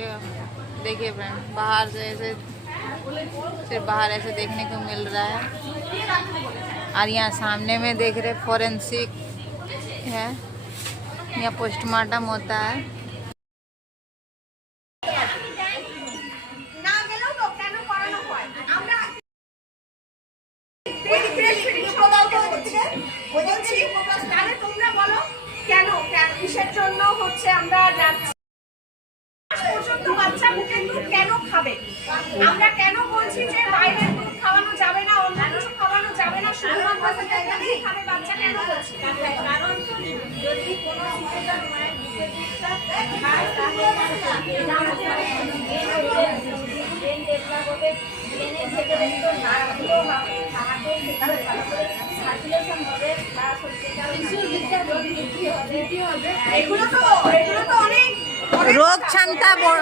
सकते हो। देखिए फ्रेंड, बाहर से ऐसे सिर्फ बाहर ऐसे देखने को मिल रहा है। और यहाँ सामने में देख रहे फोरेंसिक है, यहाँ पोस्टमार्टम होता है। বাচ্চা বুকের দুধ কেন খাবে? আমরা কেন বলছি যে বাইরের দুধ খাওয়ানো যাবে না, অন্য কিছু খাওয়ানো যাবে না, শুধুমাত্র খাবে বাচ্চা কেন বলছি? কারণ যদি কোনো শিশুর মায়ের বুকের দুধটা খায় তাহলে এগুলো তো অনেক রোগ क्षमता বড়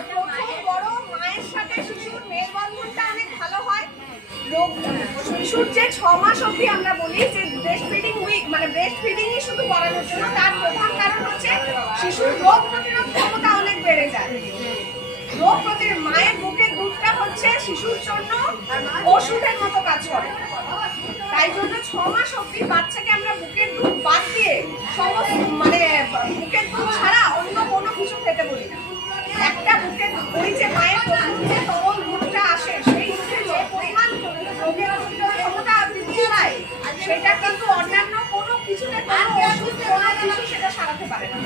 মায়ের সাথে শিশুর মেলবন্ধনটা অনেক ভালো হয়। শিশুর যে 6 মাস অবধি আমরা বলি যে ব্রেস্ট ফিডিং উইক, মানে ব্রেস্ট ফিডিংই শুধু করানোর জন্য, তার প্রধান কারণ হচ্ছে শিশুর রোগ প্রতিরোধ ক্ষমতা অনেক বেড়ে যায়। রোগ প্রতিরোধ, মায়ের বুকের দুধটা হচ্ছে শিশুর জন্য ওষুধের মতো কাজ করে। তাই জন্য 6 মাস অবধি বাচ্চাকে আমরা বুকের দুধ বাদ দিয়ে সমস্ত মানে বুকের দুধ ছাড়া অন্য কোনো কিছু খেতে বলি না। একটা বুকের ওই যে মায়ের প্রথম যে তরল দুধটা আসে, সেই দুধে যে পরিমাণ রোগের প্রতিরোধ ক্ষমতা বৃদ্ধি পায়, সেটা কিন্তু অন্যান্য কোনো কিছুতে কোনো ওষুধ কোনো কিছু সেটা সারাতে পারে না।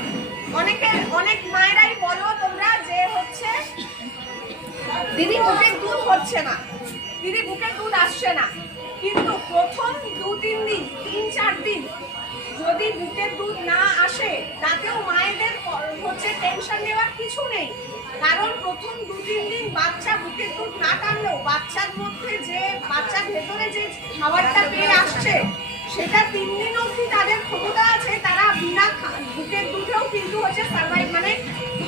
অনেক মায়েরাই বলো তোমরা যে হচ্ছে দিদি বুকের দুধ হচ্ছে না, দিদি বুকের দুধ আসছে না, কিন্তু প্রথম 2-3 দিন 3-4 দিন যদি বুকের দুধ না আসে তাতেও মায়েদের হচ্ছে টেনশন নেওয়ার কিছু নেই। কারণ প্রথম 2-3 দিন বাচ্চা বুকের দুধ না টানলেও বাচ্চার মধ্যে যে বাচ্চার ভেতরে যে খাবারটা পেয়ে আসছে সেটা 3 দিন অবধি তাদের ক্ষমতা আছে, তারা বিনা বুকের দুধেও কিন্তু হচ্ছে সার্ভাইভ মানে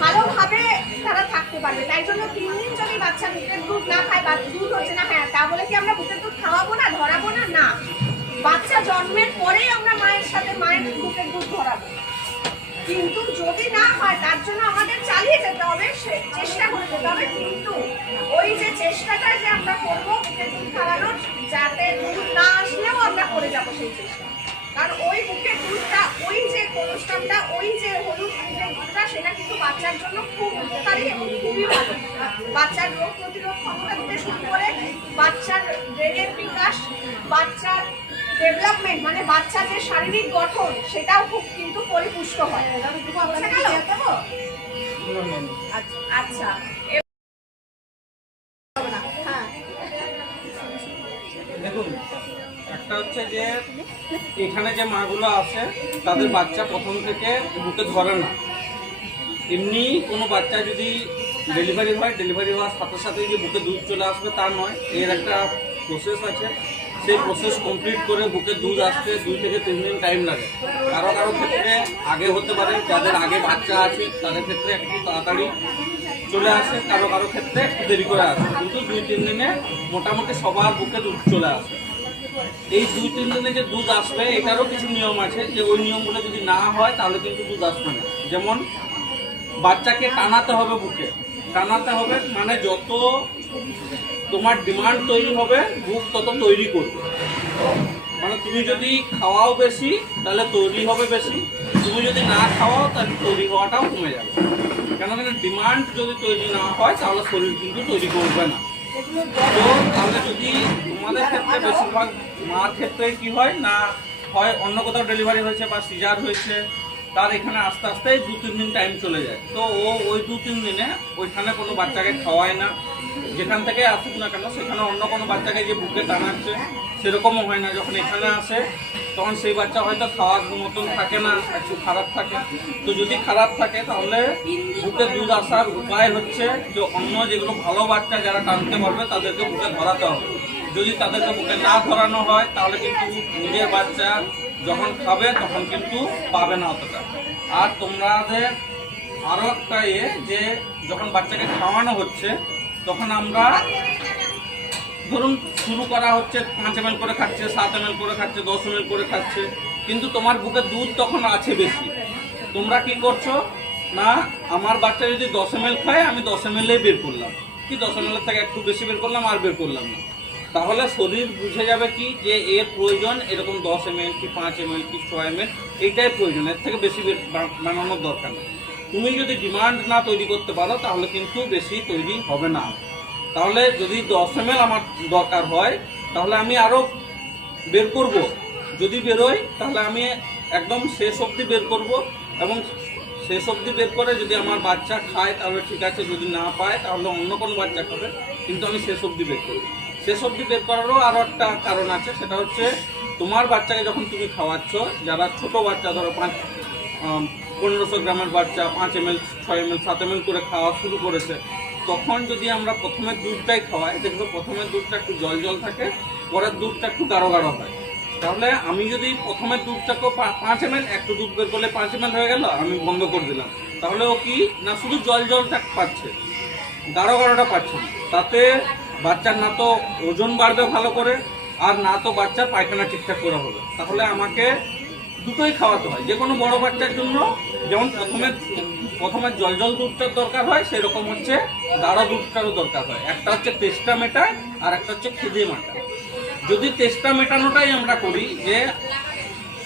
ভালোভাবে তারা থাকতে পারবে। তাই জন্য 3 দিন যদি বাচ্চা বুকের দুধ না খায় বা দুধ হচ্ছে না, হ্যাঁ তা বলে কি আমরা বুকের দুধ খাওয়াবো না, ধরাবো না? না, বাচ্চা জন্মের পরেই আমরা মায়ের সাথে মায়ের বুকের দুধ ধরাবো। কিন্তু যদি না হয় তার জন্য আমাদের চালিয়ে যেতে হবে, চেষ্টা করে যেতে হবে। কিন্তু ওই যে চেষ্টাটা যে আমরা করবো বুকের দুধ খাওয়ানোর, যাতে দুধ না আসলেও আমরা করে যাবো সেই চেষ্টা। কারণ ওই বুকের দুধটা, ওই যে কোলেস্ট্রলটা, ওই যে হলুদ বুকের দুধটা, সেটা কিন্তু বাচ্চার জন্য খুব উপকারী এবং খুবই ভালো। বাচ্চার রোগ প্রতিরোধ ক্ষমতা থেকে শুরু করে বাচ্চার ব্রেনের বিকাশ, বাচ্চার ডেভেলপমেন্ট মানে বাচ্চা যে শারীরিক গঠন, সেটাও খুব কিন্তু পরিপুষ্ট হয়। আচ্ছা, দেখুন, একটা হচ্ছে যে এখানে যে মাগুলো আছে তাদের বাচ্চা প্রথম থেকে বুকে ধরে না। এমনি কোনো বাচ্চা যদি ডেলিভারি হয়, ডেলিভারি হওয়ার সাথে সাথে যে বুকে দুধ চলে আসবে তা নয়, এর একটা প্রসেস আছে। সেই প্রসেস কমপ্লিট করে বুকে দুধ আসতে 2 থেকে 3 দিন টাইম লাগে। কারো কারো ক্ষেত্রে আগে হতে পারে, যাদের আগে বাচ্চা আছে তাদের ক্ষেত্রে একটু তাড়াতাড়ি চলে আসে, কারো কারো ক্ষেত্রে একটু দেরি করে আসে, কিন্তু 2-3 দিনে মোটামুটি সবার বুকে দুধ চলে আসে। এই 2-3 দিনে যে দুধ আসবে এটারও কিছু নিয়ম আছে, যে ওই নিয়মগুলো যদি না হয় তাহলে কিন্তু দুধ আসবে না। যেমন বাচ্চাকে টানাতে হবে, বুকে টানাতে হবে, মানে যত তোমার ডিমান্ড তৈরি হবে বুক তত তৈরি করবে। মানে তুমি যদি খাওয়াও বেশি তাহলে তৈরি হবে বেশি, তুমি যদি না খাওয়াও তাহলে তৈরি হওয়াটাও কমে যাবে। কেন ডিমান্ড যদি তৈরি না হয় তাহলে শরীর কিন্তু তৈরি করবে না। তো তাহলে যদি তোমাদের ক্ষেত্রে বেশিরভাগ মার ক্ষেত্রে কি হয় না, হয় অন্য কোথাও ডেলিভারি হয়েছে বা সিজার হয়েছে, তার এখানে আস্তে আস্তে 2-3 দিন টাইম চলে যায়। তো ও ওই 2-3 দিনে ওইখানে কোনো বাচ্চাকে খাওয়ায় না, যেখান থেকে আসুক না কেন সেখানে অন্য কোনো বাচ্চাকে যে বুকে টানাচ্ছে সেরকমও হয় না। যখন এখানে আসে তখন সেই বাচ্চা হয়তো খাওয়ার মতন থাকে না, একটু খারাপ থাকে। তো যদি খারাপ থাকে তাহলে বুকে দুধ আসার উপায় হচ্ছে যে অন্য যেগুলো ভালো বাচ্চা যারা টানতে পারবে তাদেরকে বুকে ধরাতে হবে। যদি তাদেরকে বুকে না ধরানো হয় তাহলে কিন্তু নিজের বাচ্চা যখন খাবে তখন কিন্তু পাবে না অতটা। আর তোমাদের আরও একটা যে যখন বাচ্চাকে খাওয়ানো হচ্ছে তখন আমরা ধরুন শুরু করা হচ্ছে 5 ml করে খাচ্ছে, 7 ml করে খাচ্ছে, 10 ml করে খাচ্ছে, কিন্তু তোমার বুকে দুধ তখন আছে বেশি। তোমরা কি করছো না আমার বাচ্চা যদি 10 ml খায় আমি 10 ml বের করলাম, কি 10 ml থেকে একটু বেশি বের করলাম আর বের করলাম না, তাহলে শরীর বুঝে যাবে কি যে এর প্রয়োজন এরকম 10 ml কি 5 ml কি 6 ml, এইটাই প্রয়োজন, এর থেকে বেশি বানানোর দরকার নেই। তুমি যদি ডিমান্ড না তৈরি করতে পারো তাহলে কিন্তু বেশি তৈরি হবে না। তাহলে যদি 10 ml আমার দরকার হয় তাহলে আমি আরও বের করব, যদি বেরোয় তাহলে আমি একদম শেষ অবধি বের করব, এবং শেষ অবধি বের করে যদি আমার বাচ্চা খায় তাহলে ঠিক আছে, যদি না পায় তাহলে অন্য কোনো বাচ্চা খাবে, কিন্তু আমি শেষ অবধি বের করব। শেষ অবধি বের করারও আরও একটা কারণ আছে, সেটা হচ্ছে তোমার বাচ্চাকে যখন তুমি খাওয়াচ্ছ, যারা ছোট বাচ্চা ধরো 1500 গ্রামের বাচ্চা 5 ml 6 ml 7 ml করে খাওয়া শুরু করেছে, তখন যদি আমরা প্রথমে দুধটাই খাওয়াই, দেখবো প্রথমে দুধটা একটু জল জল থাকে, পরের দুধটা একটু গাঢ় গাঢ় হয়। তাহলে আমি যদি প্রথমে দুধটাকে 5 ml একটু দুধ বের করলে 5 ml হয়ে গেল, আমি বন্ধ করে দিলাম, তাহলে ও কি না শুধু জল জলটা পাচ্ছে, গাঢ় গাঢ়টা পাচ্ছে না। তাতে বাচ্চার না তো ওজন বাড়বে ভালো করে, আর না তো বাচ্চার পায়খানা ঠিকঠাক করে হবে। তাহলে আমাকে দুটোই খাওয়াতে হয়, যে কোনো বড় বাচ্চার জন্য যেমন প্রথমে জল জল দুধটার দরকার হয়, সেরকম হচ্ছে গাঢ় দুধটারও দরকার হয়। একটা হচ্ছে তেষ্টা মেটায় আর একটা হচ্ছে খিদে মেটায়। যদি তেষ্টা মেটানোটাই আমরা করি, যে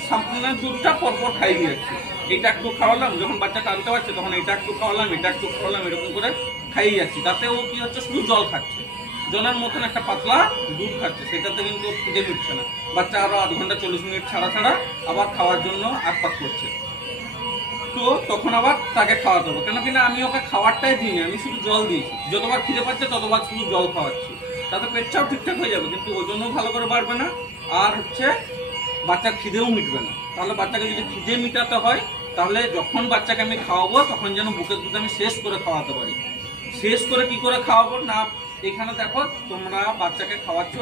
সম্পূর্ণ দুধটা পরপর খাই দিয়েছি, এটা একটু খাওয়ালাম, যখন বাচ্চা টানতে পারছে তখন এটা একটু খাওয়ালাম, এটা একটু খাওয়ালাম, এরকম করে খাইয়ে যাচ্ছি, তাতে ও কি হচ্ছে শুধু জল খাচ্ছে, জলের মতন একটা পাতলা দুধ খাচ্ছে, সেটাতে কিন্তু খিদে মিটছে না। বাচ্চা আরো আধ ঘন্টা 40 মিনিট ছাড়া ছাড়া আবার খাওয়ার জন্য আটপাট করছে, তো তখন আবার তাকে খাওয়াতে হবে। কেন কিনা আমি ওকে খাওয়ারটাই দিইনি, আমি শুধু জল দিয়েছি, যতবার খিদে পাচ্ছে ততবার শুধু জল খাওয়াচ্ছি, তাতে পেটটাও ঠিকঠাক হয়ে যাবে, কিন্তু ওজনও ভালো করে বাড়বে না, আর হচ্ছে বাচ্চার খিদেও মিটবে না। তাহলে বাচ্চাকে যদি খিদে মিটাতে হয়, তাহলে যখন বাচ্চাকে আমি খাওয়াবো তখন যেন বুকের দুধ আমি শেষ করে খাওয়াতে পারি। শেষ করে কি করে খাওয়াবো না, এখানে দেখো তোমরা বাচ্চাকে খাওয়াচ্ছ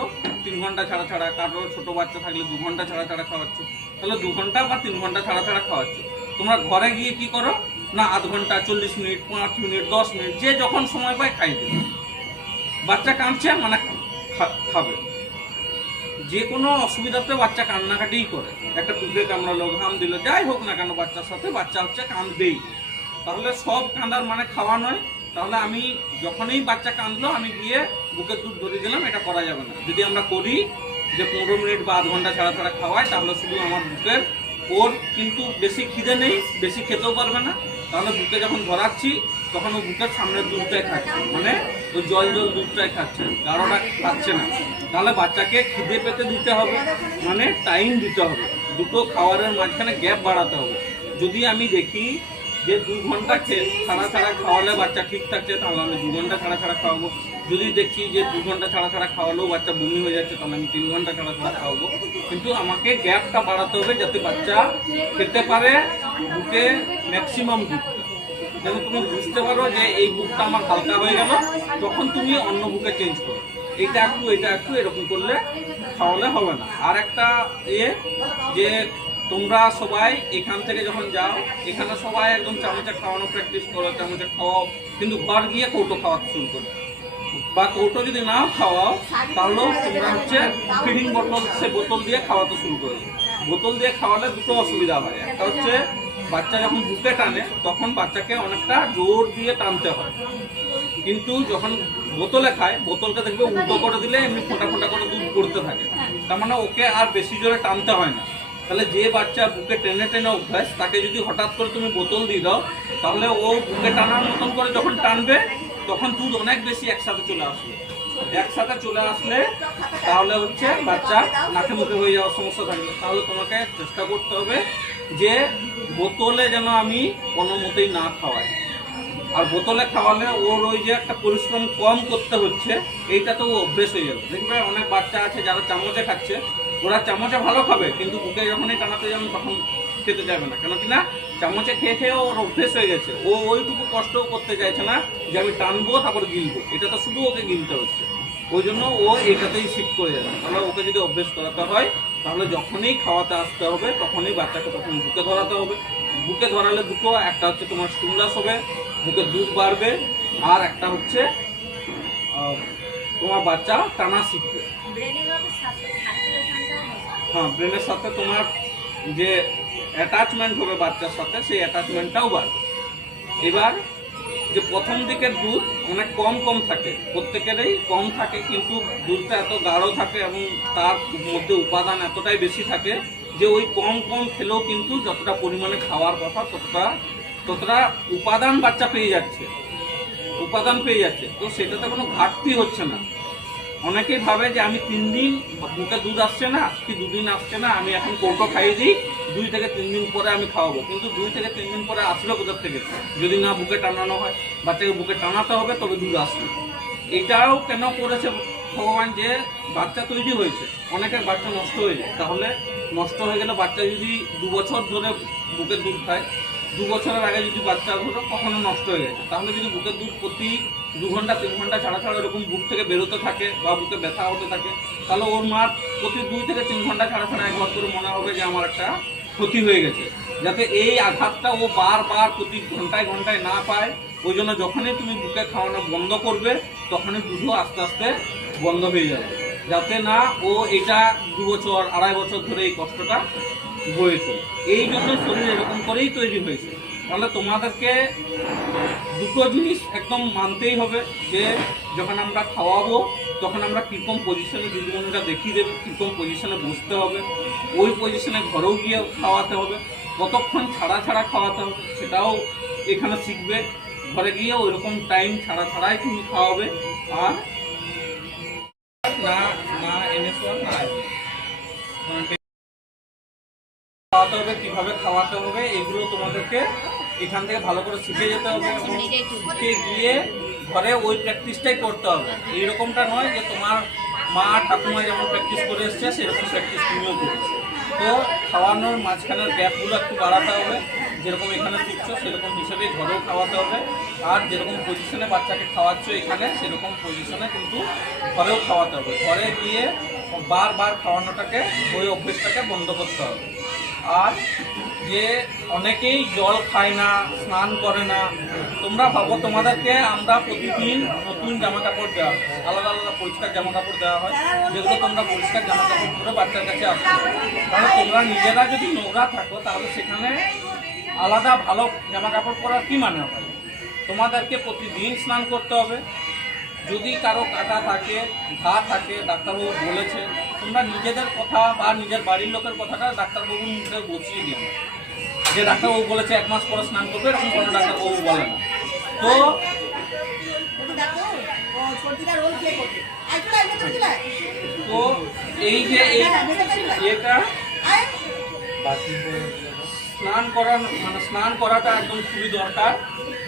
3 ঘন্টা ছাড়া ছাড়া, কারো ছোট বাচ্চা থাকলে 2 ঘন্টা ছাড়া ছাড়া খাওয়াচ্ছ, তাহলে 2 ঘন্টা বা 3 ঘন্টা ছাড়া ছাড়া খাওয়াচ্ছ। তোমরা ঘরে গিয়ে কি করো না, আধ ঘন্টা 40 মিনিট 5 মিনিট 10 মিনিট যে যখন সময় পায় খাই দেবে। বাচ্চা কাঁদছে মানে খাবে, যে কোনো অসুবিধাতে বাচ্চা কান্নাকাটিই করে, একটা পিঁপড়ে কামড়ালো, ঘাম দিল, যাই হোক না কেন বাচ্চার সাথে বাচ্চা হচ্ছে কাঁদবেই। তাহলে সব কাঁদার মানে খাওয়া নয়। তাহলে আমি যখনই বাচ্চা কাঁদলো আমি গিয়ে বুকের দুধ ধরে দিলাম, এটা করা যাবে না। যদি আমরা করি যে 15 মিনিট বা আধ ঘন্টা ছাড়া ছাড়া খাওয়াই, তাহলে শুধু আমার বুকের ওর কিন্তু বেশি খিদে নেই, বেশি খেতেও পারবে না, তাহলে বুকে যখন ধরাচ্ছি তখন ও বুকের সামনের দুধটাই খাচ্ছে, মানে ওই জল জল দুধটাই খাচ্ছে, গাঢ়টা খাচ্ছে না। তাহলে বাচ্চাকে খিদে পেতে দিতে হবে, মানে টাইম দিতে হবে, দুটো খাবারের মাঝখানে গ্যাপ বাড়াতে হবে। যদি আমি দেখি যে 2 ঘন্টা ছাড়া ছাড়া খাওয়ালে বাচ্চা ঠিক থাকছে, তাহলে আমি 2 ঘন্টা ছাড়া ছাড়া খাওয়াবো। যদি দেখছি যে 2 ঘন্টা ছাড়া ছাড়া খাওয়ালেও বাচ্চা বমি হয়ে যাচ্ছে, তাহলে আমি 3 ঘন্টা ছাড়া ছাড়া খাওয়াবো। কিন্তু আমাকে গ্যাপটা বাড়াতে হবে, যাতে বাচ্চা খেতে পারে বুকে ম্যাক্সিমাম দুধটা। যেন তুমি বুঝতে পারো যে এই বুকটা আমার হালকা হয়ে গেল, তখন তুমি অন্য বুকে চেঞ্জ করো, এটা একটু এরকম করলে খাওয়ালে হবে না। আর একটা যে তোমরা সবাই এখান থেকে যখন যাও, এখানে সবাই একদম চামচে খাওয়ানো প্র্যাকটিস করো, চামচে খাওয়াও, কিন্তু ঘর গিয়ে কৌটো খাওয়াতে শুরু করো, বা কৌটো যদি নাও খাওয়াও তাহলেও তোমরা হচ্ছে ফিডিং বোতল, সে বোতল দিয়ে খাওয়াতে শুরু করো। বোতল দিয়ে খাওয়ালে দুটো অসুবিধা হয়, একটা হচ্ছে বাচ্চা যখন বুকে টানে তখন বাচ্চাকে অনেকটা জোর দিয়ে টানতে হয়, কিন্তু যখন বোতলে খায়, বোতলটা দেখবে উল্টো করে দিলে এমনি ফোঁটা ফোঁটা করে দুধ পড়তে থাকে, তার মানে ওকে আর বেশি জোরে টানতে হয় না। তাহলে যে বাচ্চা বুকে টেনে টেনে অভ্যাস, তাকে যদি হঠাৎ করে তুমি বোতল দিয়ে দাও, তাহলে ও বুকে টানার মতন করে যখন টানবে তখন দুধ অনেক বেশি একসাথে চলে আসবে। একসাথে চলে আসলে তাহলে হচ্ছে বাচ্চা নাকে মুখে হয়ে যাওয়ার সমস্যা থাকবে। তাহলে তোমাকে চেষ্টা করতে হবে যে বোতলে যেন আমি কোনো মতেই না খাওয়াই। আর বোতলে খাওয়ালে ওর ওই যে একটা পরিশ্রম কম করতে হচ্ছে, এইটা তো অভ্যেস হয়ে যাবে। দেখবে অনেক বাচ্চা আছে যারা চামচে খাচ্ছে, ওরা চামচে ভালো খাবে, কিন্তু বুকে যখনই টানাতে যাবেন তখন খেতে যাবে না, কেন কিনা চামচে খেয়ে খেয়ে ওর অভ্যেস হয়ে গেছে। ও ওইটুকু কষ্টও করতে চাইছে না যে আমি টানবো তারপর গিলবো, এটা তো শুধু ওকে গিলতে হচ্ছে, ওই জন্য ও এটাতেই শিফট করে যাবে। তাহলে ওকে যদি অভ্যেস করাতে হয়, তাহলে যখনই খাওয়াতে আসতে হবে তখনই বাচ্চাকে তখন বুকে ধরাতে হবে। বুকে ধরালে দুটো, একটা হচ্ছে তোমার স্টিমুলাস হবে, বুকে দুধ বাড়বে, আর একটা হচ্ছে তোমার বাচ্চা টানা শিখবে। হ্যাঁ, ব্রেনের সাথে তোমার যে অ্যাটাচমেন্ট হবে বাচ্চার সাথে, সেই অ্যাটাচমেন্টটাও বাড়বে। এবার যে প্রথম দিকের দুধ অনেক কম কম থাকে, প্রত্যেকেরই কম থাকে, কিন্তু দুধটা এত গাঢ় থাকে এবং তার মধ্যে উপাদান এতটাই বেশি থাকে যে ওই কম কম খেলেও কিন্তু যতটা পরিমাণে খাওয়ার কথা ততটা উপাদান বাচ্চা পেয়ে যাচ্ছে, তো সেটাতে কোনো ঘাটতি হচ্ছে না। অনেকেই ভাবে যে আমি 3 দিন বুকে দুধ আসছে না কি 2 দিন আসছে না, আমি এখন কৌটো খাইয়ে দিই, 2 থেকে 3 দিন পরে আমি খাওয়াবো। কিন্তু 2 থেকে 3 দিন পরে আসবে কোথা থেকে? যদি না বুকে টানানো হয়, বাচ্চাকে বুকে টানাতে হবে তবে দুধ আসবে। এটাও কেন করেছে ভগবান, যে বাচ্চা তৈরি হয়েছে, অনেকের বাচ্চা নষ্ট হয়ে যায়, তাহলে নষ্ট হয়ে গেলে বাচ্চা যদি 2 বছর ধরে বুকের দুধ খায়, 2 বছরের আগে যদি বাচ্চা ধরো কখনো নষ্ট হয়ে গেছে, তাহলে যদি বুকের দুধ প্রতি 2 ঘন্টা 3 ঘন্টা ছাড়া ছাড়া এরকম বুক থেকে বেরোতে থাকে বা বুকে ব্যথা হতে থাকে, তাহলে ওর মার প্রতি 2 থেকে 3 ঘন্টা ছাড়া ছাড়া একবার করে মনে হবে যে আমার একটা ক্ষতি হয়ে গেছে। যাতে এই আঘাতটা ও বারবার প্রতি ঘন্টায় ঘন্টায় না পায়, ওই জন্য যখনই তুমি বুকে খাওয়ানো বন্ধ করবে তখনই দুধও আস্তে আস্তে বন্ধ হয়ে যাবে, যাতে না ও এটা 2 বছর 2.5 বছর ধরে এই কষ্টটা হয়েছে। এই জন্য শরীর এরকম করেই তৈরি হয়েছে। তাহলে তোমাদেরকে দুটো জিনিস একদম মানতেই হবে, যে যখন আমরা খাওয়াবো তখন আমরা কীরকম পজিশনে, দিদিমণিরা দেখিয়ে দেবে কীরকম পজিশনে বসতে হবে, ওই পজিশনে ঘরেও গিয়ে খাওয়াতে হবে, কতক্ষণ ছাড়া ছাড়া খাওয়াতে হবে সেটাও এখানে শিখবে। ঘরে গিয়ে ওইরকম টাইম ছাড়া ছাড়াই তুমি খাওয়াবে, আর না না এনেছো না খাওয়াতে হবে, কিভাবে খাওয়াতে হবে এগুলো তোমাদেরকে এখান থেকে ভালো করে শিখে যেতে হবে। শিখে গিয়ে ঘরে ওই প্র্যাকটিসটাই করতে হবে। এইরকমটা নয় যে তোমার মা ঠাকুমা যেমন প্র্যাকটিস করে এসছে সেরকম প্র্যাকটিস তুমিও করছো। তো খাওয়ানোর মাঝখানের গ্যাপগুলো একটু বাড়াতে হবে, যেরকম এখানে শিখছো সেরকম হিসেবে ঘরেও খাওয়াতে হবে, আর যেরকম পজিশনে বাচ্চাকে খাওয়াচ্ছ এখানে সেরকম পজিশনে কিন্তু ঘরেও খাওয়াতে হবে। ঘরে গিয়ে বারবার খাওয়ানোটাকে, ওই অভ্যেসটাকে বন্ধ করতে হবে। আর যে অনেকেই জল খায় না, স্নান করে না, তোমরা ভাবো তোমাদেরকে আমরা প্রতিদিন নতুন জামা কাপড় দেওয়া হয়, আলাদা আলাদা পরিষ্কার জামা কাপড় দেওয়া হয়, যেগুলো তোমরা পরিষ্কার জামা কাপড় পরে বাচ্চার কাছে আসবে। কারণ তোমরা নিজেরা যদি নোংরা থাকো তাহলে সেখানে আলাদা ভালো জামা কাপড় পরার কি মানে হয়? তোমাদেরকে প্রতিদিন স্নান করতে হবে। যদি কারো কাটা থাকে, ঘা থাকে, ডাক্তারবাবু বলেছে, তোমরা নিজেদের কথা বা নিজের বাড়ির লোকের কথাটা ডাক্তারবাবুর মুখে বসিয়ে দিও না, যে ডাক্তারবাবু বলেছে 1 মাস পরে স্নান করবে, এরকম কোনো ডাক্তারবাবু বলে না। তো এই যে এটা স্নান করাটা একদম খুবই দরকার।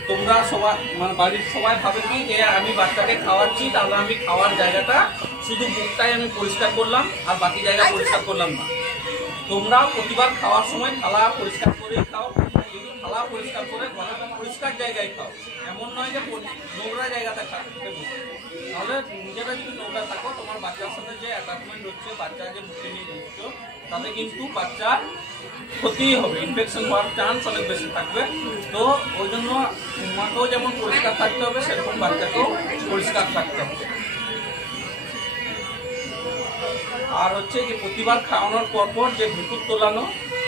তোমরা সবাই বাড়ির সবাই ভাবে কি যে আমি বাচ্চাকে খাওয়াচ্ছি, তাহলে আমি খাওয়ার জায়গাটা শুধু মুখটাই আমি পরিষ্কার করলাম আর বাকি জায়গা পরিষ্কার করলাম না। তোমরা প্রতিবার খাওয়ার সময় থালা পরিষ্কার করেই খাও, কিন্তু থালা পরিষ্কার করে ঘরটা পরিষ্কার জায়গায় খাও। এমন নয় যে নোংরা জায়গাতে থাকতে, তাহলে নিজেরা যদি নোংরা থাকো তোমার বাচ্চার সাথে যে অ্যাটাচমেন্ট হচ্ছে, বাচ্চা যে মুখে নিয়ে দিচ্ছ, তাতে কিন্তু বাচ্চার ক্ষতিই হবে, ইনফেকশন হওয়ার চান্স অনেক বেশি থাকবে। তো ওই জন্য তোমাকেও যেমন পরিষ্কার থাকতে হবে সেরকম বাচ্চাকেও পরিষ্কার থাকতে হবে। আর হচ্ছে যে প্রতিবার খাওয়ানোর পরপর যে ঢেকুর তোলানো,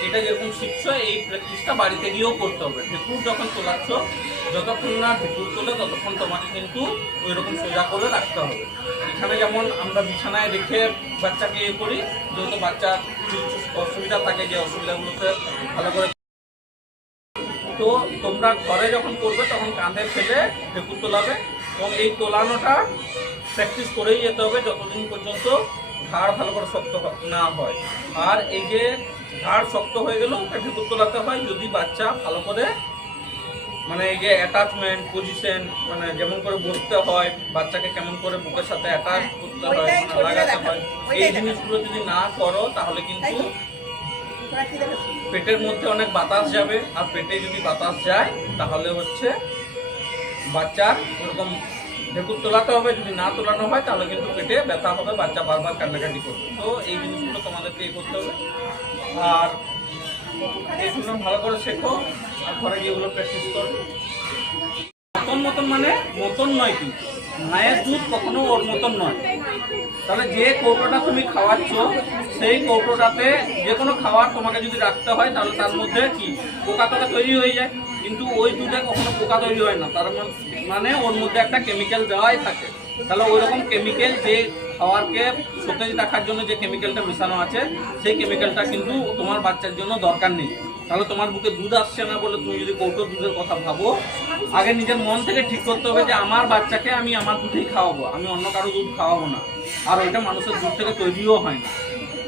এটা যেরকম শিখছো এই প্র্যাকটিসটা বাড়িতে গিয়েও করতে হবে। ঢেকুর যখন তোলাচ্ছ, যতক্ষণ না ঢেকুর তোলে ততক্ষণ তোমাকে কিন্তু ওই রকম সোজা করে রাখতে হবে। এখানে যেমন আমরা বিছানায় রেখে বাচ্চাকে ইয়ে করি, যেহেতু বাচ্চার কিছু অসুবিধা থাকে, যে অসুবিধাগুলোকে ভালো করে। তো তোমরা ঘরে যখন করবে তখন কাঁধে ফেলে ঢেকুর তোলাবে, এবং এই তোলানোটা প্র্যাকটিস করেই যেতে হবে যতদিন পর্যন্ত ঘাড় ভালো করে শক্ত না হয়। আর এই যে ঘাড় শক্ত হয়ে গেলেও ঢেকুর তোলাতে হয় যদি বাচ্চা ভালো করে এই যে অ্যাটাচমেন্ট পজিশন, যেমন করে বসতে হয়, বাচ্চাকে কেমন করে বুকের সাথে অ্যাটাচ করতে হয়, লাগাতে হয়, এই জিনিসগুলো যদি না করো তাহলে কিন্তু পেটের মধ্যে অনেক বাতাস যাবে। আর পেটে যদি বাতাস যায় তাহলে হচ্ছে বাচ্চার ওরকম ঢেকুর তোলাতে হবে। যদি না তোলানো হয় তাহলে কিন্তু পেটে ব্যথা হবে, বাচ্চা বারবার কান্নাকাটি করবে। তো এই জিনিসগুলো তোমাদেরকে করতে হবে। আর এইগুলো ভালো করে শেখো আর ঘরে গিয়ে এগুলো প্র্যাকটিস করো। মতন মতন নয়, কিন্তু মায়ের দুধ কখনো ওর মতন নয়। তাহলে যে কৌটোটা তুমি খাওয়াচ্ছ সেই কৌটোটাতে যে কোনো খাবার তোমাকে যদি রাখতে হয় তাহলে তার মধ্যে কি পোকা টোকা তৈরি হয়ে যায়, কিন্তু ওই দুধে কখনো পোকা তৈরি হয় না। তার মানে ওর মধ্যে একটা কেমিক্যাল দেওয়াই থাকে। তাহলে ওই রকম কেমিক্যাল যে খাবারকে সতেজ রাখার জন্য যে কেমিক্যালটা মেশানো আছে সেই কেমিক্যালটা কিন্তু তোমার বাচ্চার জন্য দরকার নেই। তাহলে তোমার বুকে দুধ আসছে না বলে তুমি যদি কৌটো দুধের কথা ভাবো, আগে নিজের মন থেকে ঠিক করতে হবে যে আমার বাচ্চাকে আমি আমার দুধেই খাওয়াবো, আমি অন্য কারো দুধ খাওয়াবো না। আর ওইটা মানুষের দুধ থেকে তৈরিও হয় না।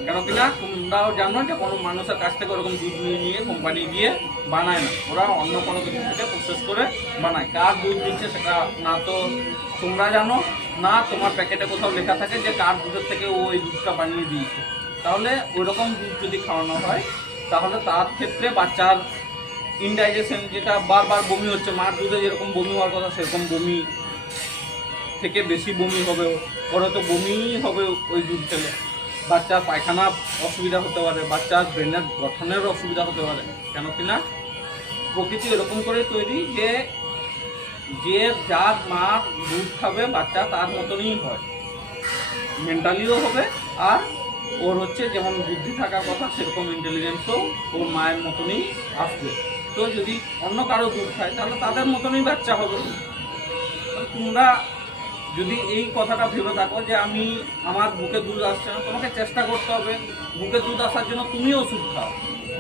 কেন কিনা তোমরাও জানো যে কোনো মানুষের কাছ থেকে ওরকম দুধ নিয়ে কোম্পানি গিয়ে বানায় না, ওরা অন্য কোনো কিছু থেকে প্রসেস করে বানায়। কার দুধ দিচ্ছে সেটা না তো তোমরা জানো, না তোমার প্যাকেটে কোথাও লেখা থাকে যে কার দুধের থেকে ও ওই দুধটা বানিয়ে দিয়েছে। তাহলে ওই রকম দুধ যদি খাওয়ানো হয় তাহলে তার ক্ষেত্রে বাচ্চার ইনডাইজেশন, যেটা বারবার বমি হচ্ছে, মার দুধে যেরকম বমি হওয়ার কথা সেরকম বমি থেকে বেশি বমি হবে, ওর হয়তো বমিই হবে ওই দুধ খেলে। বাচ্চার পায়খানা অসুবিধা হতে পারে, বাচ্চার ব্রেনের গঠনের অসুবিধা হতে পারে। কেন কিনা প্রকৃতি এরকম করে তৈরি যে যে যার মা দুধ খাবে বাচ্চা তার মতনই হয়, মেন্টালিও হবে, আর ওর হচ্ছে যেমন বুদ্ধি থাকার কথা সেরকম ইন্টেলিজেন্সও ওর মায়ের মতনই আসবে। তো যদি অন্য কারো দুধ খায় তাহলে তাদের মতনই বাচ্চা হবে। তোমরা যদি এই কথাটা ভেবে থাকো যে আমি আমার বুকে দুধ আসছে না, তোমাকে চেষ্টা করতে হবে বুকে দুধ আসার জন্য তুমি ওষুধ খাও,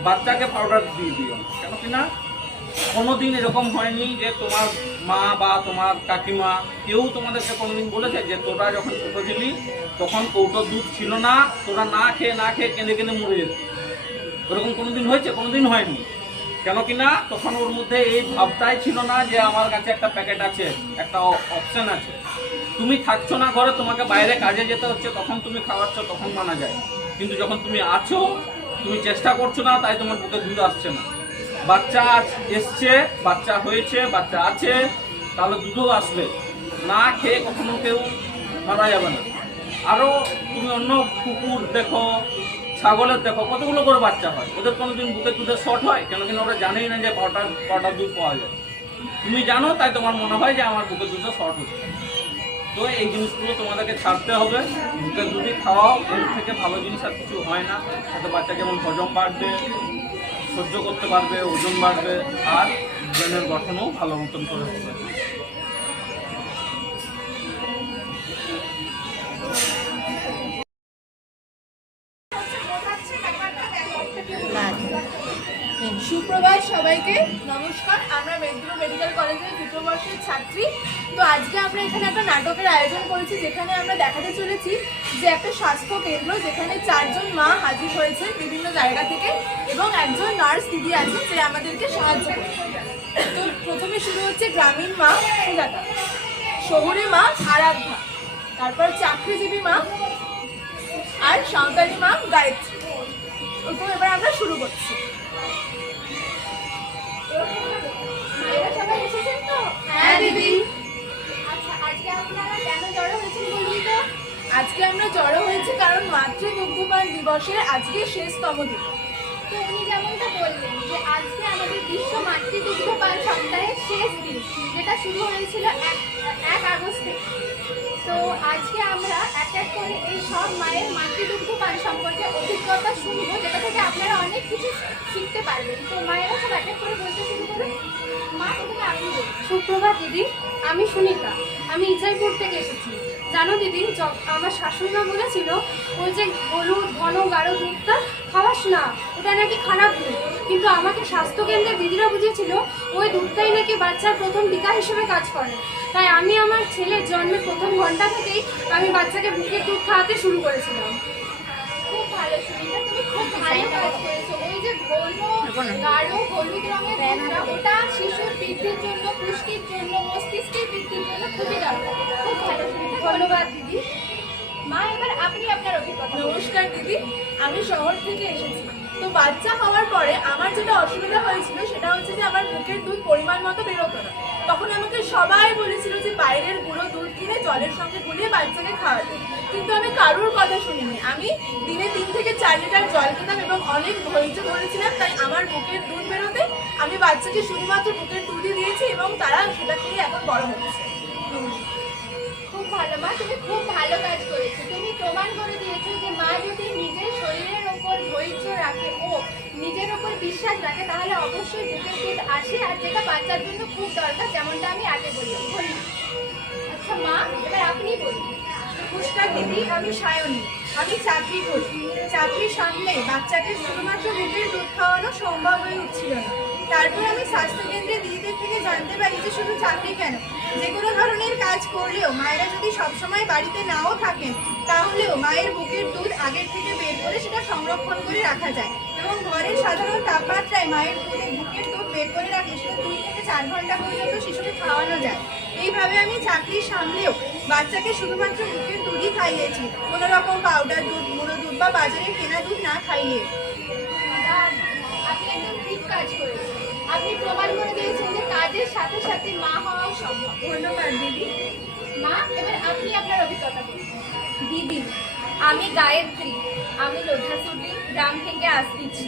বাচ্চাকে পাউডার দিয়ে দিও। কেন কিনা কোনোদিন এরকম হয়নি যে তোমার মা বা তোমার কাকিমা কেউ তোমাদেরকে কোনোদিন বলেছে যে তোরা যখন ছোটো ছিলি তখন কৌটো দুধ ছিল না, তোরা না খেয়ে কেঁদে কেঁদে মরে যেত? ওরকম কোনোদিন হয়েছে? কোনোদিন হয়নি। কেন কিনা তখন ওর মধ্যে এই ভাবটাই ছিল না যে আমার কাছে একটা প্যাকেট আছে, একটা অপশন আছে। তুমি থাকছো না ঘরে, তোমাকে বাইরে কাজে যেতে হচ্ছে, তখন তুমি খাওয়াচ্ছ, তখন মানা যায়। কিন্তু যখন তুমি আছো, তুমি চেষ্টা করছো না, তাই তোমার বুকে দুধ আসছে না। বাচ্চা এসছে, বাচ্চা হয়েছে, বাচ্চা আছে, তাহলে দুধও আসবে। না খেয়ে কখনো কেউ মারা যাবে না। আরও তুমি অন্য কুকুর দেখো, ছাগলের দেখো, কতগুলো করে বাচ্চা হয়, ওদের কোনোদিন বুকে দুধের শর্ট হয়? কেন কিনা ওরা জানেই না যে কটা দুধ পাওয়া যায়। তুমি জানো, তাই তোমার মনে হয় যে আমার বুকের দুধটা শর্ট হচ্ছে। তো এই জিনিসগুলো তোমাদেরকে ছাড়তে হবে। বুকের দুধই খাওয়াও, এর থেকে ভালো জিনিস আর কিছু হয় না। তাতে বাচ্চা যেমন হজম বাড়বে, সহ্য করতে পারবে, ওজন বাড়বে, আর ব্রেনের গঠনও ভালো মতন করে হবে। সুপ্রভাত সবাইকে, নমস্কার। আমরা মেদিনীপুর মেডিকেল কলেজের দ্বিতীয় বর্ষের ছাত্রী। তো আজকে আমরা এখানে একটা নাটকের আয়োজন করেছি, যেখানে আমরা দেখাতে চলেছি যে একটা স্বাস্থ্য কেন্দ্র, যেখানে 4 জন মা হাজির হয়েছে বিভিন্ন জায়গা থেকে, এবং একজন নার্স দিদি আছে যে আমাদেরকে সাহায্য করবে। তো প্রথমে শুরু হচ্ছে গ্রামীণ মা সুজাতা, শহুরে মা আরাধ্যা, তারপর চাকরিজীবী মা, আর সাঁওতালি মা গায়ত্রী। তো এবার আমরা শুরু করছি। সবাই এসেছেন তো? হ্যাঁ দিদি। আচ্ছা, আজকে আপনারা কেন জড়ো হয়েছেন বলুন তো? আজকে আমরা জড়ো হয়েছি কারণ মাতৃদুগ্ধপান দিবসের আজকে শেষতম দিন। তো উনি যেমনটা বললেন যে আজকে আমাদের বিশ্ব মাতৃদুগ্ধপান সপ্তাহের শেষ দিন, যেটা শুরু হয়েছিল 1 আগস্ট থেকে। তো আজকে আমরা এক এক করে এই সব মায়ের মাতৃদুগ্ধপান সম্পর্কে অভিজ্ঞতা শুনবো, যেটা থেকে আপনারা অনেক কিছু শিখতে পারবেন। তো মায়েরা সব এক এক করে বলতে শুরু করুন। মা, প্রথমে আপনি বলুন। সুপ্রভাত দিদি, আমি সুনিতা, আমি ইজাইপুর থেকে এসেছি। জানো দিদি, আমার শাশুড়িমা বলেছিল ওই যে হলুদ ঘন গাঢ় দুধটা খাওয়াস না, ওটা নাকি খারাপ দুধ। কিন্তু আমাকে স্বাস্থ্যকেন্দ্রের দিদিরা বুঝিয়েছিল ওই দুধটাই নাকি বাচ্চার প্রথম টিকা হিসেবে কাজ করে। তাই আমি আমার ছেলের জন্মের প্রথম ঘন্টা থেকেই আমি বাচ্চাকে বুকের দুধ খাওয়াতে শুরু করেছিলাম। খুব ভালো সুনিতা, তুমি খুব ভালো কাজ করেছো। ওই যে ঘন গাঢ় হলুদ রঙের দুধটা, ওটা শিশুর বৃদ্ধির জন্য, পুষ্টির জন্য, মস্তিষ্কের বৃদ্ধির জন্য খুবই দরকার। খুব ভালো সুনিতা, ধন্যবাদ দিদি। মা, এবার আপনি আপনার অভিজ্ঞতা। নমস্কার দিদি, আমি শহর থেকে এসেছি। তো বাচ্চা হওয়ার পরে আমার যেটা অসুবিধা হয়েছিল সেটা হচ্ছে যে আমার বুকের দুধ পরিমাণ মতো বেরোতো না। তখন আমাকে সবাই বলেছিল যে বাইরের গুঁড়ো দুধ কিনে জলের সঙ্গে গুলিয়ে বাচ্চাকে খাওয়াতে, কিন্তু আমি কারোর কথা শুনিনি। আমি দিনে 3 থেকে 4 লিটার জল খেতাম এবং অনেক ধৈর্য ধরেছিলাম। তাই আমার বুকের দুধ বেরোতে আমি বাচ্চাকে শুধুমাত্র বুকের দুধই দিয়েছি এবং তারা সেটা খেয়ে এখন বড় হচ্ছে। ভালো মা, তুমি খুব ভালো কাজ করেছো। তুমি প্রমাণ করে দিয়েছো যে মা যদি নিজের শরীরের ওপর ধৈর্য রাখে ও নিজের ওপর বিশ্বাস রাখে তাহলে অবশ্যই বুকের দুধ আসে, আর যেটা বাচ্চার জন্য খুব দরকার, যেমনটা আমি আগে বললাম। ধন্যবাদ। আচ্ছা মা, এবার আপনি বলুন। নমস্কার দিদি, আমি সায়নী। আমি চাকরি করি। চাকরি সামলে বাচ্চাকে শুধুমাত্র বুকের দুধ খাওয়ানো সম্ভব হয়ে উঠছিল না। তারপর আমি স্বাস্থ্যকেন্দ্রে দিদিদের থেকে জানতে পারি যে শুধু চাকরি কেন, যে কোনো ধরনের কাজ করলেও মায়েরা যদি সবসময় বাড়িতে নাও থাকেন তাহলেও মায়ের বুকের দুধ আগের থেকে বের করে সেটা সংরক্ষণ করে রাখা যায় এবং ঘরের সাধারণ তাপমাত্রায় মায়ের বুকের দুধ বের করে রাখলে সেটা 2 থেকে 4 ঘন্টা পর্যন্ত শিশুকে খাওয়ানো যায়। এইভাবে আমি চাকরি সামলেও বাচ্চাকে শুধুমাত্র বুকের দুধই খাইয়েছি, কোনো রকম পাউডার দুধ, গুঁড়ো দুধ বা বাজারে কেনা দুধ না খাইয়ে। আপনি একদম ঠিক কাজ করেছেন। আপনি প্রমাণ করে দিয়েছেন যে কাজের সাথে সাথে মা হওয়াও সম্ভব। ধন্যবাদ দিদি। মা, এবার আপনি আপনার অভিজ্ঞতা বলুন। দিদি, আমি গায়ত্রী, আমি লোধাসুলি গ্রাম থেকে আসতেছি।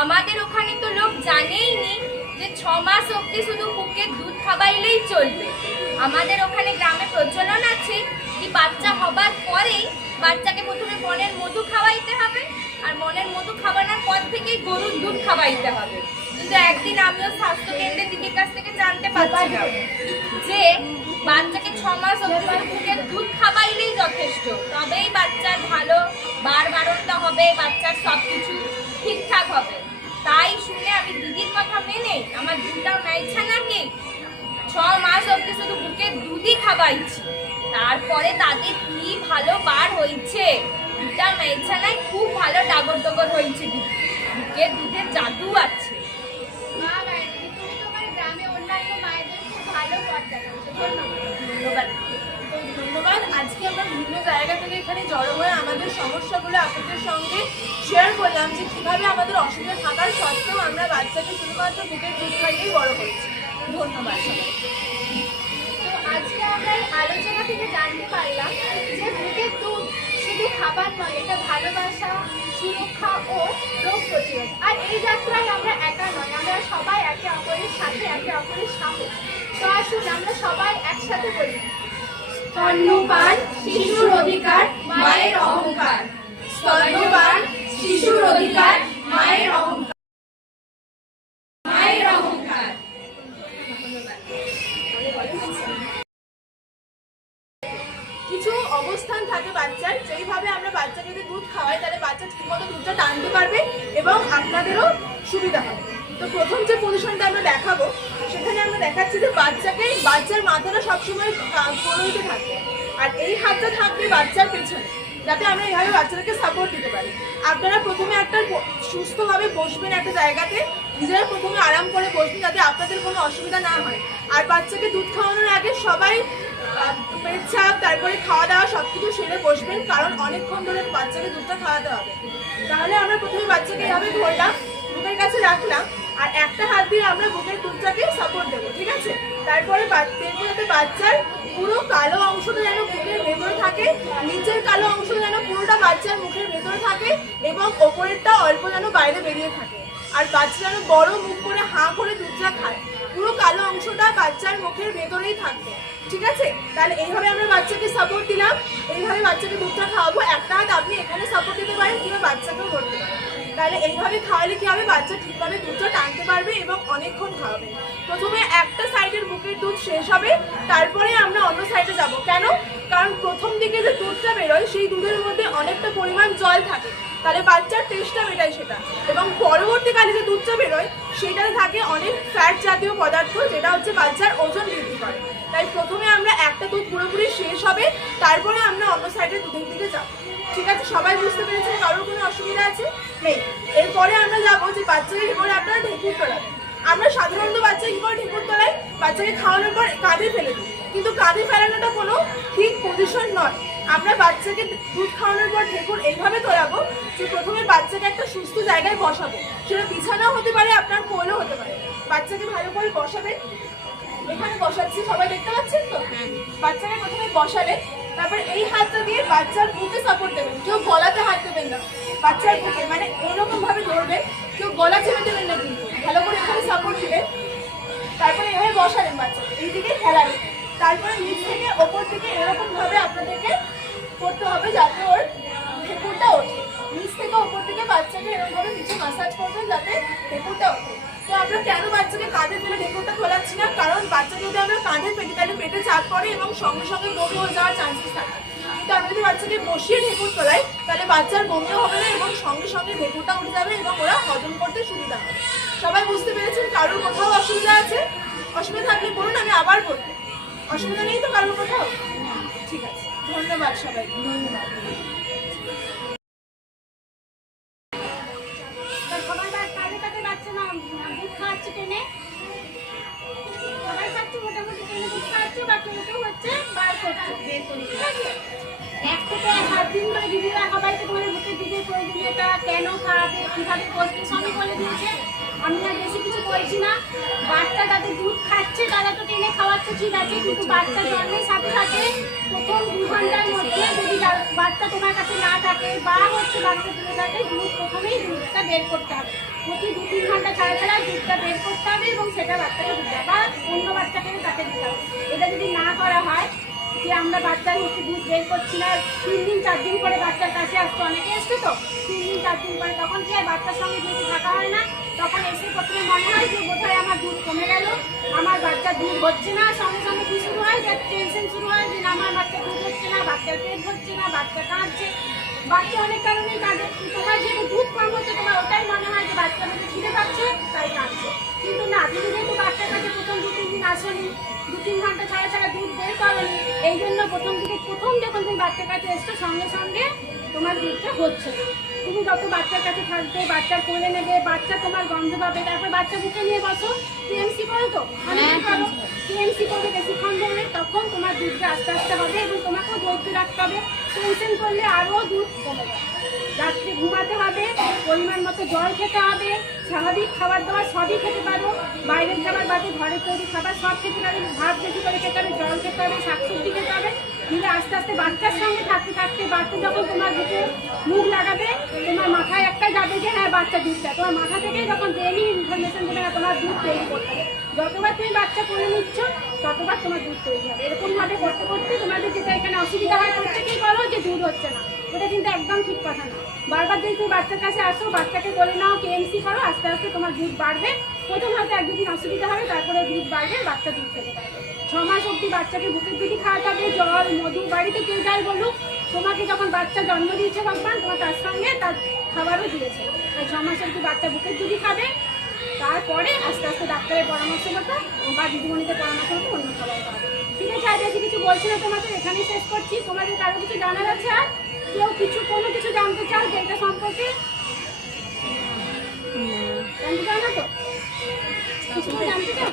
আমাদের ওখানে তো লোক জানেই নি যে 6 মাস অবধি শুধু বুকের দুধ খাওয়াইলেই চলবে। আমাদের ওখানে গ্রামে প্রচলন আছে কি বাচ্চা হবার পরেই বাচ্চাকে প্রথমে মনের মধু খাওয়াইতে হবে, আর মনের মধু খাওয়ানোর পর থেকেই গরুর দুধ খাওয়াইতে হবে। কিন্তু একদিন আমিও স্বাস্থ্যকেন্দ্রের দিদির কাছ থেকে জানতে পারছিলাম যে বাচ্চাকে 6 মাস অবধি শুধু বুকের দুধ খাওয়াইলেই যথেষ্ট, তবেই বাচ্চার ভালো বাড়ন্ত হবে, বাচ্চার সব কিছু ঠিকঠাক হবে। তাই শুনে আমি দিদির কথা মেনে আমার দুটাও নাইছানাকে 6 মাস অবধি শুধু বুকের দুধই খাওয়াইছি। তারপরে তাদের কি ভালো বার হয়েছে, দুটা নাইছানায় খুব ভালো ডাগর ডগর হয়েছে। দিদি, বুকের দুধের জাদু আছে। মা গায়ত্রী, তুমি তোমার গ্রামে অন্যান্য মায়েদের খুব ভালো পথ দেখাচ্ছো। ধন্যবাদ। ধন্যবাদ। আজকে আমরা বিভিন্ন জায়গা থেকে এখানে জড়ো হয়ে আমাদের সমস্যাগুলো আপনাদের সঙ্গে শেয়ার করলাম যে কিভাবে আমাদের অসুবিধা থাকার সত্ত্বেও আমরা বাচ্চাকে শুধুমাত্র বুকের দুধ খাইয়েই বড় করেছি। ধন্যবাদ সবাই। তো আজকে আমরা এই আলোচনা থেকে জানতে পারলাম যে বুকের দুধ শুধু খাবার নয়, এটা ভালোবাসা, সুরক্ষা ও রোগ প্রতিরোধ। আর এই যাত্রায় আমরা একা নয়, আমরা সবাই একে অপরের সাথে, একে অপরের সাহস। তো আসুন আমরা সবাই একসাথে বলি, স্তন্যপান শিশুর অধিকার, মায়ের অহংকার। স্তন্যপান শিশুর অধিকার, মায়ের অহংকার। মায়ের অহংকার। কিছু অবস্থান থাকে বাচ্চার, যেইভাবে আমরা বাচ্চাকে যদি দুধ খাওয়াই তাহলে বাচ্চা ঠিকমতো দুধটা টানতে পারবে এবং আপনাদেরও সুবিধা হবে। তো প্রথম যে পজিশনটা আমরা দেখাবো সেখানে আমরা দেখাচ্ছি যে বাচ্চার মাথাটা সবসময় কোনোইতে থাকবে আর এই হাতটা থাকবে বাচ্চার পেছনে, যাতে আমরা এইভাবে বাচ্চাদেরকে সাপোর্ট দিতে পারি। আপনারা প্রথমে একটা সুস্থভাবে বসবেন একটা জায়গাতে, নিজেরা প্রথমে আরাম করে বসবেন যাতে আপনাদের কোনো অসুবিধা না হয়। আর বাচ্চাকে দুধ খাওয়ানোর আগে সবাই পেচ্ছাপ, তারপরে খাওয়া দাওয়া সব কিছু সেরে বসবেন, কারণ অনেকক্ষণ ধরে বাচ্চাকে দুধটা খাওয়াতে হবে। তাহলে আমরা প্রথমে বাচ্চাকে এভাবে ধরলাম, বুকের কাছে রাখলাম, আর একটা হাত দিয়ে আমরা বুকের দুধটাকে সাপোর্ট দেবো, ঠিক আছে? তারপরে যাতে বাচ্চার পুরো কালো অংশটা যেন বুকের ভেতরে থাকে, নিচের কালো অংশটা যেন পুরোটা বাচ্চার মুখের ভেতরে থাকে এবং ওপরেরটা অল্প যেন বাইরে বেরিয়ে থাকে। আর বাচ্চা যেন বড় মুখ করে হাঁ করে দুধটা খায়, পুরো কালো অংশটা বাচ্চার মুখের ভেতরেই থাকবে, ঠিক আছে? তাহলে এইভাবে আমরা বাচ্চাকে সাপোর্ট দিলাম, এইভাবে বাচ্চাকে দুধটা খাওয়াবো। একটা হাত আপনি এখানে সাপোর্ট দিতে পারেন কিংবা বাচ্চাকেও ধরতে পারেন। তাহলে এইভাবে খাওয়ালে কি হবে, বাচ্চা ঠিকভাবে দুধটা টানতে পারবে এবং অনেকক্ষণ খাওয়াবে। প্রথমে একটা সাইডের বুকের দুধ শেষ হবে, তারপরে আমরা অন্য সাইডে যাব। কেন? কারণ প্রথম দিকে যে দুধটা বেরোয় সেই দুধের মধ্যে অনেকটা পরিমাণ জল থাকে, তাহলে বাচ্চার টেস্টটা মেটায় সেটা, এবং পরবর্তীকালে যে দুধটা বেরোয় সেটাতে থাকে অনেক ফ্যাট জাতীয় পদার্থ, যেটা হচ্ছে বাচ্চার ওজন বৃদ্ধি করে। তাই প্রথমে আমরা একটা দুধ পুরোপুরি শেষ হবে, তারপরে আমরা অন্য সাইডের দুধের দিকে যাব। ঠিক আছে, সবাই বুঝতে পেরেছেন? কারোর কোনো অসুবিধা আছে? নেই। এরপরে আমরা যাবো যে বাচ্চাকে কি করে আপনারা ঢেকুর তোলাবেন। আমরা সাধারণত বাচ্চাকে কি করে ঢেকুর তোলাই, বাচ্চাকে খাওয়ানোর পর কাঁধে ফেলে দিই, কিন্তু কাঁধে ফেলানোটা কোনো ঠিক পজিশন নয়। আমরা বাচ্চাকে দুধ খাওয়ানোর পর ঢেকুর এইভাবে তোলাবো যে প্রথমে বাচ্চাকে একটা সুস্থ জায়গায় বসাবো, সেটা বিছানাও হতে পারে, আপনার কোলও হতে পারে। বাচ্চাকে ভালো করে বসাবেন, এখানে বসাচ্ছি, সবাই দেখতে পাচ্ছেন তো? বাচ্চাকে প্রথমে বসালেন, তারপর এই হাতটা দিয়ে বাচ্চার বুকে সাপোর্ট দেবেন, কেউ গলাতে হাত দেবেন না, বাচ্চার বুকে মানে এরকম ভাবে ধরবেন, কেউ গলা চেপে দেবেন না, কিন্তু ভালো করে এখানে সাপোর্ট দিবেন। তারপরে এভাবে বসালেন, বাচ্চা এইদিকে খেলাবেন, তারপরে নিচ থেকে ওপর থেকে এরকম ভাবে আপনাদেরকে করতে হবে যাতে ওর ঢেকুরটা ওঠে। নিচ থেকে ওপর থেকে বাচ্চাকে এরকম ভাবে নিচে মাসাজ করবেন যাতে ঢেকুরটা ওঠে। তো আমরা কেন বাচ্চাকে কাঁধে ফেলে ঢেকুরটা খোলাচ্ছি না, কারণ বাচ্চা যদি আমরা কাঁধে ফেলি তাহলে পেটে চাপ পড়ে এবং সঙ্গে সঙ্গে বমি হয়ে যাওয়ার চান্সেস থাকে। কিন্তু আমরা যদি বাচ্চাকে বসিয়ে ঢেকুর তোলাই তাহলে বাচ্চার বমিও হবে না এবং সঙ্গে সঙ্গে ঢেকুরটা উঠে যাবে এবং ওরা হজম করতে সুবিধা হবে। সবাই বুঝতে পেরেছেন? কারোর কোথাও অসুবিধা আছে? অসুবিধা থাকলে বলুন, আমি আবার বলবো। অসুবিধা নেই তো কারোর কোথাও? ঠিক আছে, ধন্যবাদ সবাইকে। ধন্যবাদ। সবাই কাঁধে কাঁধে বাচ্চা না দুধ খাওয়াচ্ছে টেনে, সবাই খাচ্ছে মোটামুটি টেনে দুধ খাওয়াচ্ছে বা কেউ কেউ হচ্ছে বার করছে বের করে, ঠিক আছে? 1 থেকে 7 দিন ধরে দিদিরা সবাইকে ধরে বুকের দুধের প্রয়োজনীয়তা কেন খাওয়াবে কীভাবে করবে সবই বলে দিয়েছে। আমি আর বেশি কিছু বলছি না। বাচ্চা যাদের দুধ খাচ্ছে তারা তো টেনে খাওয়াচ্ছে, ঠিক আছে, কিন্তু বাচ্চা জন্মের সাথে সাথে প্রথম 2 ঘন্টার মধ্যে যদি বাচ্চা তোমার কাছে না থাকে বা হচ্ছে বাচ্চা তুলে থাকে, দুধ প্রথমেই দুধটা বের করতে হবে। প্রতি 2-3 ঘন্টা ছাড়া ছাড়া দুধটা বের করতে হবে এবং সেটা বাচ্চাকে দিতে হবে বা অন্য বাচ্চাকে তাকে দিতে হবে। এটা যদি না করা হয় যে আমরা বাচ্চার হচ্ছে দুধ বের করছি না, 3 দিন 4 দিন করে বাচ্চার কাছে আসতো, অনেকে এসছে তো 3 দিন 4 দিন করে, তখন কি হয় বাচ্চার সঙ্গে যেহেতু থাকা হয় না, তখন এসে প্রথমে মনে হয় যে বোধহয় আমার দুধ কমে গেল, আমার বাচ্চার দুধ হচ্ছে না। সঙ্গে সঙ্গে কি শুরু হয়, যে টেনশন শুরু হয় যে আমার বাচ্চা দুধ হচ্ছে না, বাচ্চার পেট হচ্ছে না, বাচ্চা কাঁদছে। বাচ্চা অনেক কারণেই কাঁদে, তোমার যেহেতু দুধ কম হচ্ছে তোমার ওটাই মনে হয় যে বাচ্চা যদি খিদে পাচ্ছে তাই কাঁদছে, কিন্তু না, তুমি যেহেতু বাচ্চার কাছে প্রথম 2-3 দিন আসনি, 2-3 ঘন্টা ছাড়া ছাড়া দুধ বের করনি, এই জন্য প্রথম যখন তুমি বাচ্চার কাছে এসছো সঙ্গে সঙ্গে তোমার দুধটা হচ্ছে না। তুমি যত বাচ্চার কাছে থাকবে, বাচ্চার কোলে নেবে, বাচ্চা তোমার গন্ধ পাবে, তারপর বাচ্চা বুকে নিয়ে বসো, টিএমসি করো তো, অনেকে করো, টিএমসি করবে বেশিক্ষণ ধরে, তখন তোমার দুধটা আস্তে আস্তে হবে এবং তোমাকেও ধৈর্য রাখতে হবে। টেনশন করলে আরও দুধ কমে যাবে। রাত্রে ঘুমাতে হবে, পরিমাণ মতো জল খেতে হবে, স্বাভাবিক খাবার দাবার সবই খেতে পারো, বাইরের খাবার বাদে ঘরে তৈরি খাবার সব খেতে পারবে, ভাত বেশি করে খেতে হবে, জল খেতে হবে, শাকসবজি খেতে হবে। কিন্তু আস্তে আস্তে বাচ্চার সঙ্গে থাকতে থাকতে বাচ্চা যখন তোমার বুকে মুখ লাগাবে, তোমার মাথায় একটা যাবে যে হ্যাঁ বাচ্চা দুধটা, তোমার মাথা থেকেই যখন ব্রেনই ইনফরমেশন দেবে না তোমার দুধ তৈরি করতে হবে। যতবার তুমি বাচ্চা করে নিচ্ছ ততবার তোমার দুধ তৈরি হবে। এরকমভাবে করতে করতে তোমাদের যেটা এখানে অসুবিধা হয়, প্রত্যেকেই বলো যে দুধ হচ্ছে না, ওটা কিন্তু একদম ঠিক কথা না। বারবার যদি তুমি বাচ্চার কাছে আসো, বাচ্চাকে বলে নাও, কেএমসি করো, আস্তে আস্তে তোমার দুধ বাড়বে। প্রথম হয়তো 1-2 দিন অসুবিধা হবে, তারপরে দুধ বাড়বে, বাচ্চা দুধ খেতে পারবে। 6 মাস অবধি বাচ্চাকে বুকের দুধই খাওয়াতে হবে, জল মধু, বাড়িতে কেউ যাই বলুক, তোমাকে যখন বাচ্চা জন্ম দিয়েছে ভগবান তোমার তার সঙ্গে তার খাবারও দিয়েছে, তাই 6 মাস অবধি বাচ্চা বুকের দুধই খাবে। তারপরে আস্তে আস্তে ডাক্তারের পরামর্শ মতো বা দিদিমণিদের পরামর্শ মতো অন্য খাবার খাবে। ঠিক আছে, আর বেশি কিছু বলছি না তোমাদের, এখানেই শেষ করছি। তোমাদের কারো কিছু জানার আছে আর কেউ কোনো কিছু জানতে চাও যে এটা সম্পর্কে? জানতে চাও না তো? কিছু জানতে চাও?